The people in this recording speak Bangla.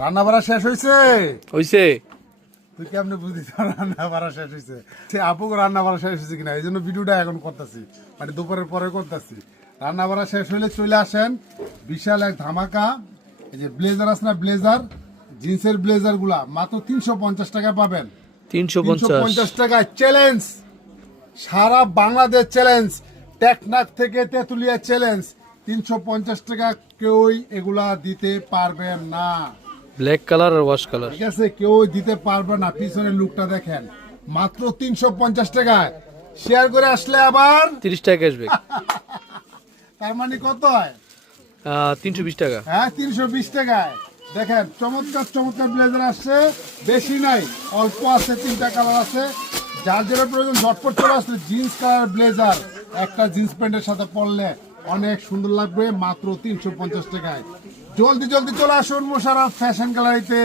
রান্না বাড়া শেষ হয়েছে? হইছে। তুই কেমনে বুঝলি রান্না বাড়া শেষ হয়েছে? সে আপু রান্না বাড়া শেষ হয়েছে কিনা, এই জন্য ভিডিওটা এখন করতেছি, মানে দুপুরের পরে করতেছি। রান্না বাড়া শেষ হইলে চলে আসেন, বিশাল এক ধামাকা। এই যে ব্লেজার আছে না, ব্লেজার, জিন্সের ব্লেজার গুলা মাত্র 350 টাকা পাবেন। 350 টাকায় চ্যালেঞ্জ, সারা বাংলাদেশ চ্যালেঞ্জ, টেকনাফ থেকে তেতুলিয়া চ্যালেঞ্জ। 350 টাকা কেউই এগুলা দিতে পারবেন না। ব্ল্যাক কালার আর ওয়াশ কালার। ঠিক আছে, কেউ দিতে পারবে না। পিছনের লুকটা দেখেন, মাত্র 350 টাকায়। শেয়ার করে আসলে আবার 30 টাকা ক্যাশব্যাক। তার মানে কত হয়? 320 টাকা। হ্যাঁ, 320 টাকায়। দেখেন চমৎকার চমৎকার ব্লেজার আসছে, বেশি নাই, অল্প আছে, 3টা কালার আছে। যার যেটা প্রয়োজন ঝটপট চলে আসছে। জিন্স কালার ব্লেজার একটা জিন্স প্যান্টের সাথে পরলে অনেক সুন্দর লাগবে, মাত্র 350 টাকায়। জলদি জলদি চলে আসুন মোশাররফ ফ্যাশন গ্যালারিতে।